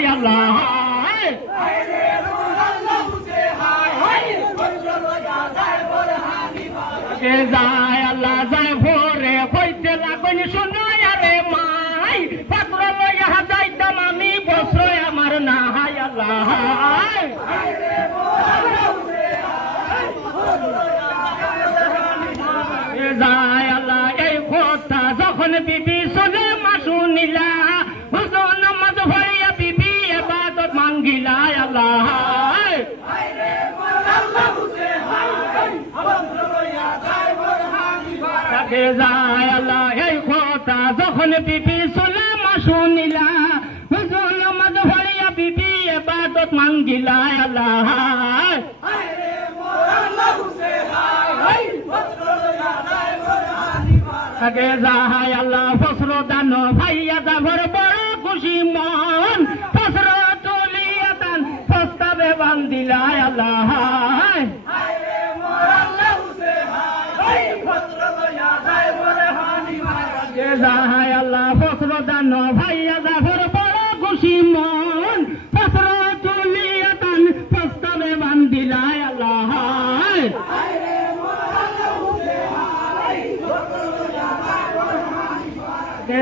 হায় আল্লাহ যায় আল্লাহ যায় ভোরে হইতে লাগুন শুনাই আরে মাই পাত্র লইয়া যাইতাম আমি বস্ত্র আমার না হায় আল্লাহ যায় আল্লাহ এই কথা যখন বিবি শুনে মা শুনিলা হুজুর নামাজ পড়িয়া বিবি ইবাদত মাঙ্গিলা আল্লাহ যায় আল্লাহ এই কথা যখন বিবি শুনে মা শুনিলা হুজুর নামাজ পড়িয়া বিবি ইবাদত মাঙ্গিলা আল্লাহ আগে যাহাই আল্লাহ ফসল দান ভাইয়া যাবর বড় খুশি মন ফসল তুলিয়া দান প্রস্তাবে বান্দিলা আল্লাহ যাহাই আল্লাহ ফসল দান ভাইয়া যাবর বড় খুশি মন ফসল তুলিয়া দান প্রস্তাবে বান্দিলা আল্লাহ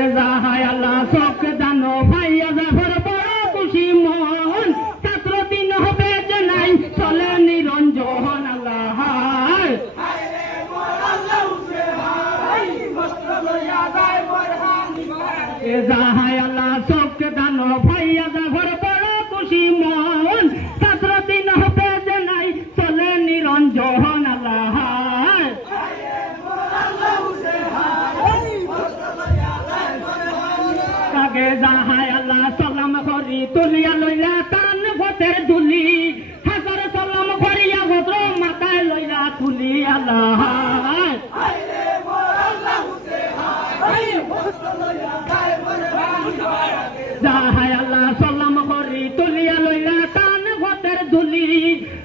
যাহাই আল্লাহ চোখ দানো ভাইয়া যাবর বড় খুশি মন ছাত্র দিন হবে যে নাই চলে নিরঞ্জন আল্লাহ যাহাই আল্লাহ চোখ দানো ভাইয়া যাবর বড় খুশি মন ছাত্র দিন হবে যে নাই চলে নিরঞ্জন আল্লাহ যাহাই আল্লাহ সালাম করি তুলিয়া লইলা তান ভোটের দুলি হাজার সালাম করিয়া ভদ্র মাথায় লইলা তুলি আল্লাহ যাহাই আল্লাহ সালাম করি তুলিয়া লইলা তান ভোটের দুলি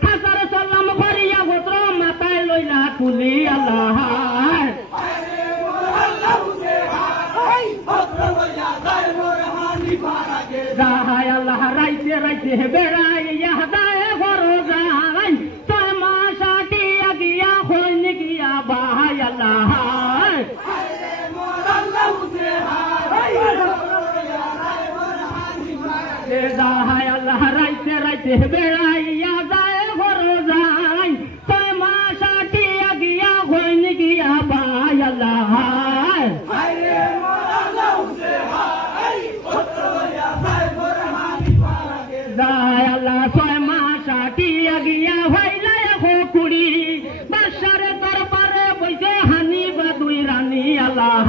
হাজার সালাম করিয়া ভদ্র মাথায় লইলা তুলি আল্লাহ যাহাই আল্লাহ রাইতে রাইতে বেড়াইয়া দায় ঘর যাই ছয় মাস আটিয়া গিয়া হইনি গিয়া বাহাই আল্লাহ যাহাই আল্লাহ রাইতে রাইতে বেড়াইয়া দায় ঘর যাই ছয় মাস আটিয়া গিয়া হইনি গিয়া বাহাই আল্লাহ যায় আল্লাহ ছয় মাস আটিয়া গিয়া ভাইলা কুড়ি বাসারে দরবারে বইছে হানি বা দুই রানী আল্লাহ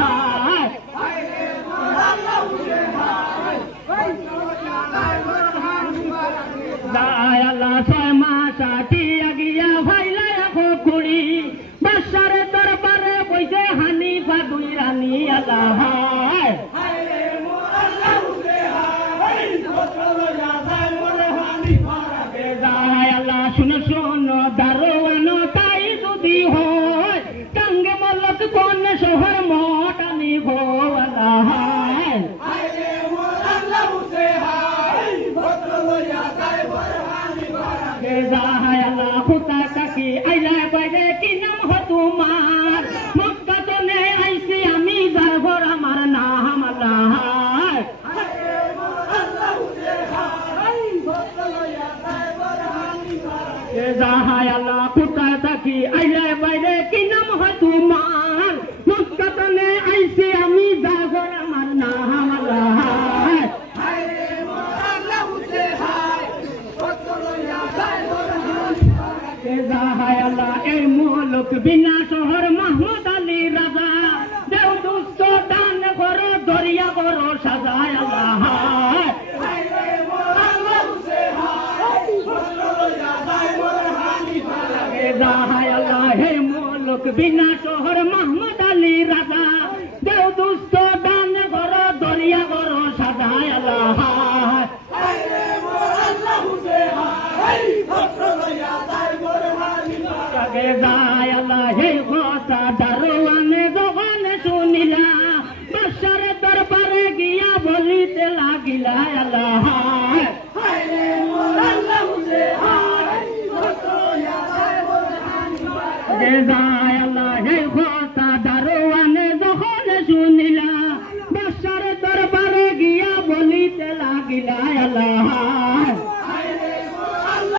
যায় আল্লাহ ছয় মাস আটিয়া গিয়া ভাইলা কুড়ি বাসারে দরবারে বইছে হানি বা দুই রানী আল্লাহ শুনো শোনো দারোয়ান তাই যদি হয় টাঙ্গে মল্লক কোন শহর মটানি গো আল্লাহ যাহাই আল্লাহ খুতা কাকি আইলা বাইরে কি নাম হয় তোমার মক্কা তনে আইছি আমি যাবর আমার নাম আল্লাহ যাহাই আল্লাহ কোথায় থাকি আইলে বাইরে কি নাম হয় তোমার মক্কা তনে আইছি আমি যাবর আমার নাম আল্লাহ যাহাই আল্লাহ এই মুলক বিনা শহর মাহমুদ আলী রাজা দেও দুস্থ দান ঘর দরিয়া বড় সাজায় আল্লাহ যাহাই আল্লাহ হে মুলক বিনা শহর মাহমুদ আলী রাজা দেও দুস্থ দান ঘর দরিয়া বড় সাজায় আল্লাহ যায় আল্লাহ হে কথা দারোয়ানে দোকানে শুনিলা বাসারে দরবারে গিয়া বলিতে লাগিলা আল্লাহ চলে যায় আল্লাহ এই কথা দারোয়ানে যখন শুনিলা বাদশার দরবারে গিয়া বলিতে লাগিলা আল্লাহ